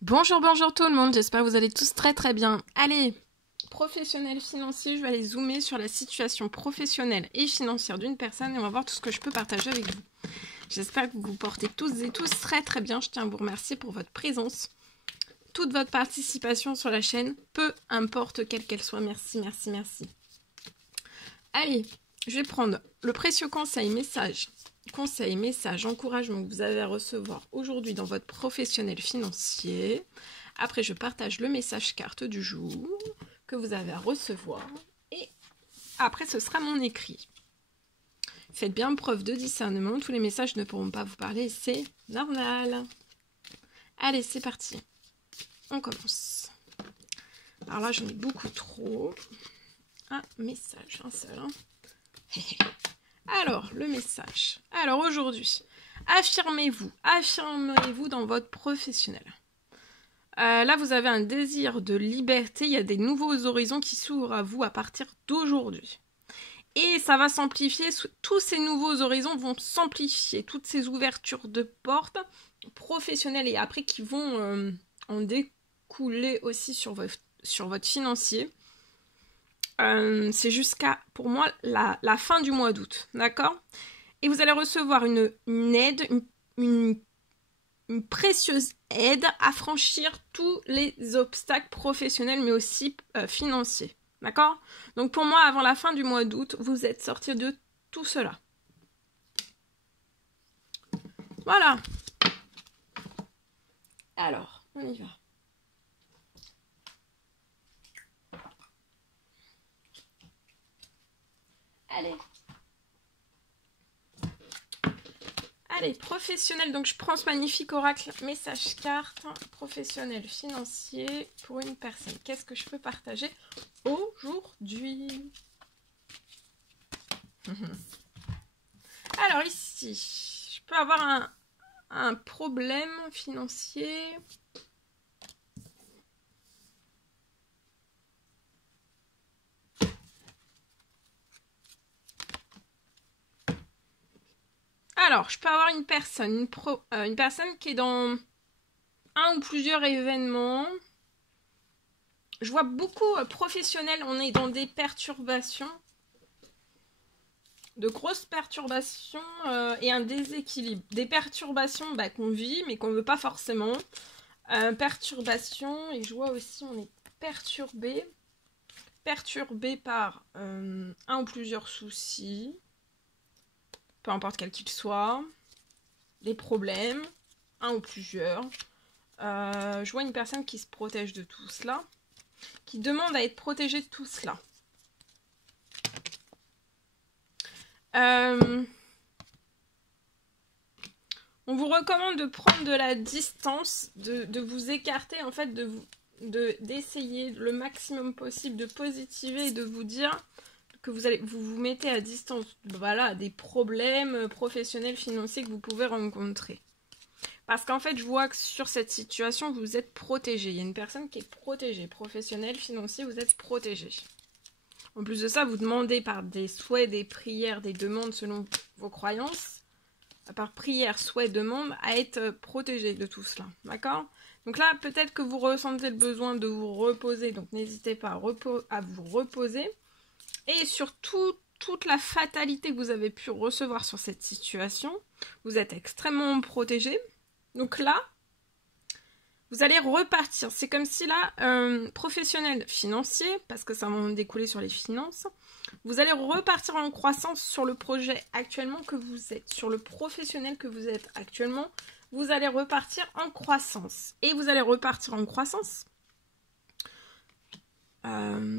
Bonjour, bonjour tout le monde, j'espère que vous allez tous très bien. Allez, professionnel financier, je vais aller zoomer sur la situation professionnelle et financière d'une personne et on va voir tout ce que je peux partager avec vous. J'espère que vous vous portez tous et tous très bien. Je tiens à vous remercier pour votre présence, toute votre participation sur la chaîne, peu importe quelle qu'elle soit. Merci. Allez, je vais prendre le précieux conseil, message, encouragement que vous avez à recevoir aujourd'hui dans votre professionnel financier. Après, je partage le message carte du jour que vous avez à recevoir. Et après, ce sera mon écrit. Faites bien preuve de discernement. Tous les messages ne pourront pas vous parler. C'est normal. Allez, c'est parti. On commence. Alors là, j'en ai beaucoup trop. Un message, un seul. Alors, le message. Alors, aujourd'hui, affirmez-vous dans votre professionnel. Là, vous avez un désir de liberté. Il y a des nouveaux horizons qui s'ouvrent à vous à partir d'aujourd'hui. Et ça va s'amplifier. Tous ces nouveaux horizons vont s'amplifier. Toutes ces ouvertures de portes professionnelles et après qui vont en découler aussi sur votre financier. C'est jusqu'à, pour moi, la fin du mois d'août, d'accord? Et vous allez recevoir une aide, une précieuse aide à franchir tous les obstacles professionnels, mais aussi financiers, d'accord? Donc pour moi, avant la fin du mois d'août, vous êtes sortis de tout cela. Voilà. Alors, on y va. Allez, professionnel, donc je prends ce magnifique oracle message carte, professionnel financier pour une personne. Qu'est-ce que je peux partager aujourd'hui? Alors ici, je peux avoir un problème financier. Alors, je peux avoir une personne qui est dans un ou plusieurs événements. Je vois beaucoup professionnels, on est dans des perturbations, de grosses perturbations et un déséquilibre. Des perturbations qu'on vit mais qu'on ne veut pas forcément. Perturbations, et je vois aussi on est perturbé par un ou plusieurs soucis. Peu importe quel qu'il soit, des problèmes, un ou plusieurs. Je vois une personne qui se protège de tout cela, qui demande à être protégée de tout cela. On vous recommande de prendre de la distance, de vous écarter, en fait, d'essayer le maximum possible de positiver et de vous dire que vous mettez à distance, voilà, des problèmes professionnels, financiers que vous pouvez rencontrer. Parce qu'en fait, je vois que sur cette situation, vous êtes protégé. Il y a une personne qui est protégée. Professionnel, financier, vous êtes protégé. En plus de ça, vous demandez par des souhaits, des prières, des demandes selon vos croyances, par prière, souhait, demande, à être protégé de tout cela. D'accord? Donc là, peut-être que vous ressentez le besoin de vous reposer. Donc n'hésitez pas à vous reposer. Et surtout, toute la fatalité que vous avez pu recevoir sur cette situation, vous êtes extrêmement protégé. Donc là, vous allez repartir. C'est comme si là, professionnel financier, parce que ça va en découler sur les finances, vous allez repartir en croissance sur le projet actuellement que vous êtes, sur le professionnel que vous êtes actuellement. Vous allez repartir en croissance. Et vous allez repartir en croissance.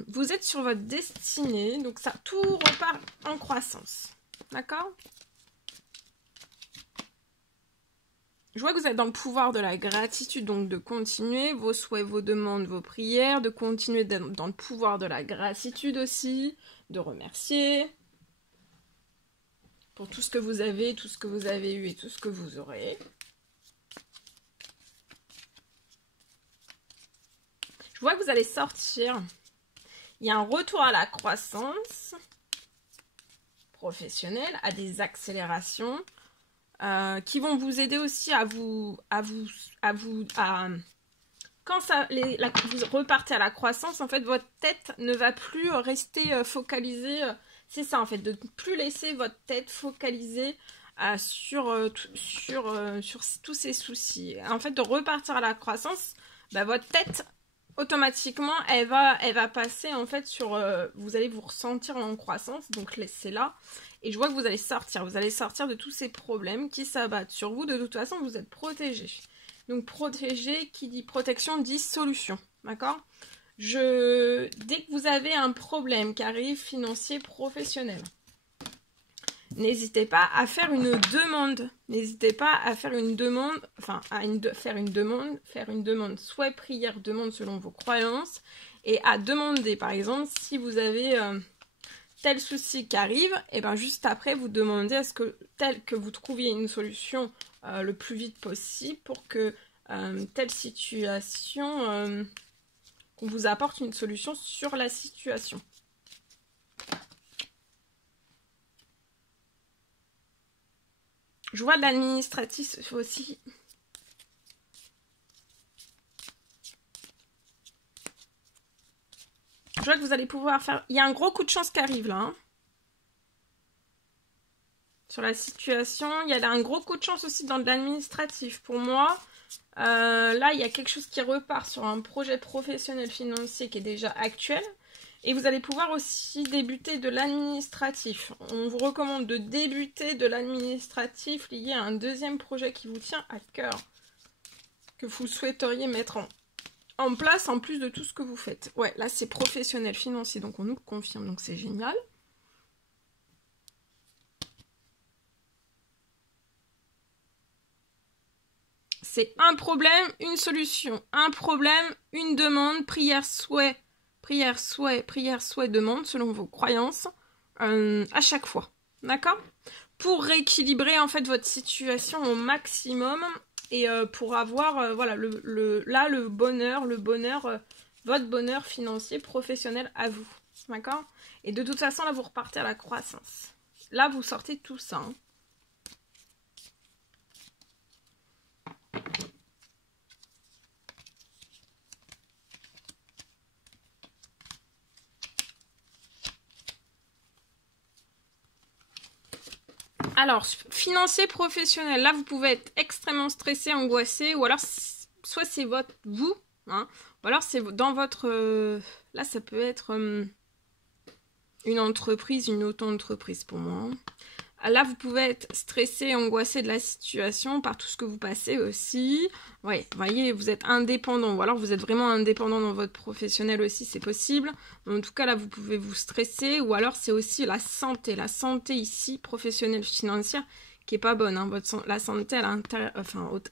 Vous êtes sur votre destinée, donc ça, tout repart en croissance. D'accord ? Je vois que vous êtes dans le pouvoir de la gratitude, donc de continuer vos souhaits, vos demandes, vos prières, de continuer dans le pouvoir de la gratitude aussi, de remercier pour tout ce que vous avez, tout ce que vous avez eu et tout ce que vous aurez. Je vois que vous allez sortir. Il y a un retour à la croissance professionnelle, à des accélérations qui vont vous aider aussi à quand vous repartez à la croissance, en fait, votre tête ne va plus rester focalisée. C'est ça, en fait, de ne plus laisser votre tête focalisée sur tous ces soucis. En fait, de repartir à la croissance, bah, votre tête, automatiquement, elle va passer, en fait, vous allez vous ressentir en croissance, donc laissez là. Et je vois que vous allez sortir de tous ces problèmes qui s'abattent sur vous. De toute façon, vous êtes protégé. Donc, protégé, qui dit protection, dit solution. D'accord ? Dès que vous avez un problème qui arrive, financier, professionnel, n'hésitez pas à faire une demande. N'hésitez pas à faire une demande, enfin, faire une demande, soit prière, demande selon vos croyances, et à demander, par exemple, si vous avez tel souci qui arrive, et bien juste après, vous demandez à ce que, tel que vous trouviez une solution le plus vite possible pour que telle situation, qu'on vous apporte une solution sur la situation. Je vois de l'administratif aussi. Je vois que vous allez pouvoir faire... Il y a un gros coup de chance qui arrive là. Hein. Sur la situation, il y a un gros coup de chance aussi dans de l'administratif. Pour moi, là, il y a quelque chose qui repart sur un projet professionnel financier qui est déjà actuel. Et vous allez pouvoir aussi débuter de l'administratif. On vous recommande de débuter de l'administratif lié à un deuxième projet qui vous tient à cœur. Que vous souhaiteriez mettre en place en plus de tout ce que vous faites. Ouais, là c'est professionnel financier, donc on nous le confirme, donc c'est génial. C'est un problème, une solution. Un problème, une demande, prière, souhait, demande, selon vos croyances, à chaque fois. D'accord ? Pour rééquilibrer en fait votre situation au maximum et pour avoir voilà le bonheur, votre bonheur financier, professionnel à vous. D'accord ? Et de toute façon, là, vous repartez à la croissance. Là, vous sortez tout ça. Hein. Alors, financier professionnel, là vous pouvez être extrêmement stressé, angoissé, ou alors soit c'est vous, hein, ou alors c'est dans votre... là ça peut être une entreprise, une auto-entreprise pour moi. Là vous pouvez être stressé, angoissé de la situation par tout ce que vous passez aussi. Ouais, vous voyez, vous êtes indépendant, ou alors vous êtes vraiment indépendant dans votre professionnel aussi, c'est possible. En tout cas, là, vous pouvez vous stresser, ou alors c'est aussi la santé ici, professionnelle, financière, qui est pas bonne. Hein. La santé à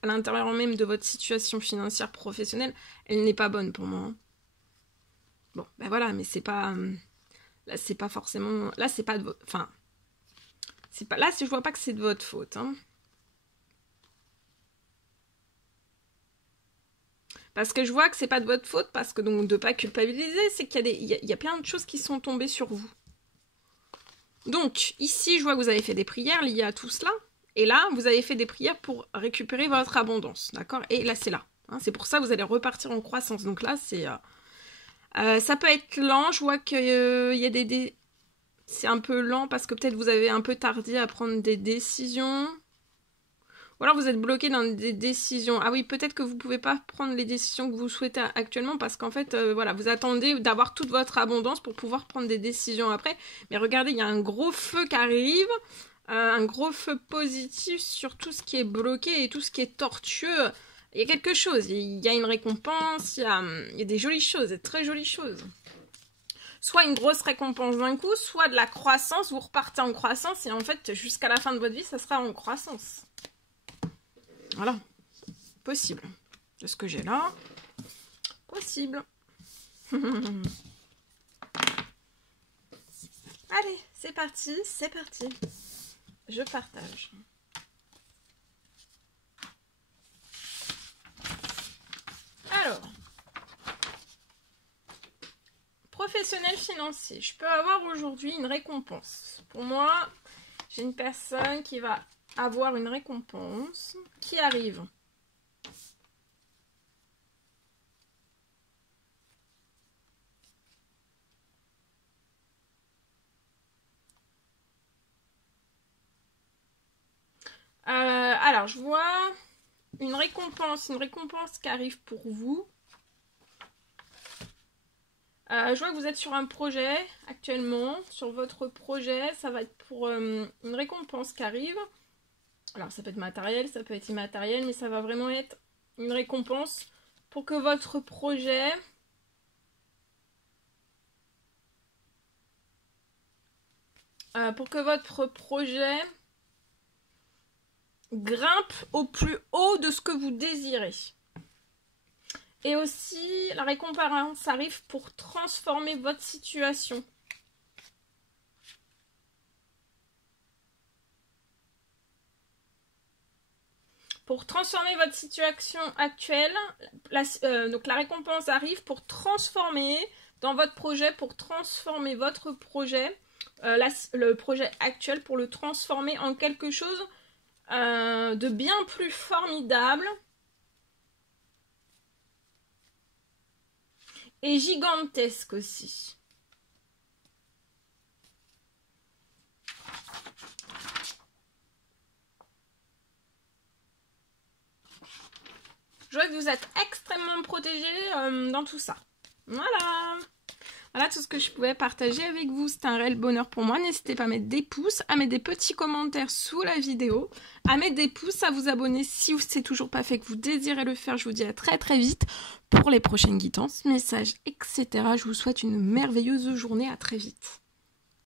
l'intérieur même de votre situation financière professionnelle, elle n'est pas bonne pour moi. Hein. Bon, ben voilà, mais c'est pas... là, c'est pas forcément... Là, c'est pas de votre... Enfin... Là, je vois pas que c'est de votre faute. Hein. Parce que je vois que c'est pas de votre faute, parce que donc de pas culpabiliser, c'est qu'il y a plein de choses qui sont tombées sur vous. Donc, ici, je vois que vous avez fait des prières liées à tout cela. Et là, vous avez fait des prières pour récupérer votre abondance. D'accord ? Et là, c'est là. Hein, c'est pour ça que vous allez repartir en croissance. Donc là, c'est... ça peut être lent. Je vois qu'il y a c'est un peu lent parce que peut-être vous avez un peu tardé à prendre des décisions. Ou alors vous êtes bloqué dans des décisions. Ah oui, peut-être que vous ne pouvez pas prendre les décisions que vous souhaitez actuellement parce qu'en fait, voilà, vous attendez d'avoir toute votre abondance pour pouvoir prendre des décisions après. Mais regardez, il y a un gros feu qui arrive, un gros feu positif sur tout ce qui est bloqué et tout ce qui est tortueux. Il y a quelque chose, il y a une récompense, il y a des jolies choses, des très jolies choses. Soit une grosse récompense d'un coup, soit de la croissance, vous repartez en croissance et en fait, jusqu'à la fin de votre vie, ça sera en croissance. Voilà. Possible. De ce que j'ai là, possible. Allez, c'est parti, c'est parti. Je partage. Alors... Professionnel financier, je peux avoir aujourd'hui une récompense. Pour moi, j'ai une personne qui va avoir une récompense qui arrive. Alors, je vois une récompense qui arrive pour vous. Je vois que vous êtes sur un projet actuellement. Sur votre projet, ça va être pour une récompense qui arrive. Alors, ça peut être matériel, ça peut être immatériel, mais ça va vraiment être une récompense pour que votre projet grimpe au plus haut de ce que vous désirez. Et aussi, la récompense arrive pour transformer votre situation. Pour transformer votre situation actuelle, donc la récompense arrive pour transformer dans votre projet, pour transformer votre projet, le projet actuel, pour le transformer en quelque chose de bien plus formidable et gigantesque aussi. Je vois que vous êtes extrêmement protégé dans tout ça. Voilà. Voilà tout ce que je pouvais partager avec vous. C'était un réel bonheur pour moi. N'hésitez pas à mettre des pouces, à mettre des petits commentaires sous la vidéo, à mettre des pouces, à vous abonner si c'est toujours pas fait, que vous désirez le faire. Je vous dis à très très vite pour les prochaines guidances, messages, etc. Je vous souhaite une merveilleuse journée. À très vite.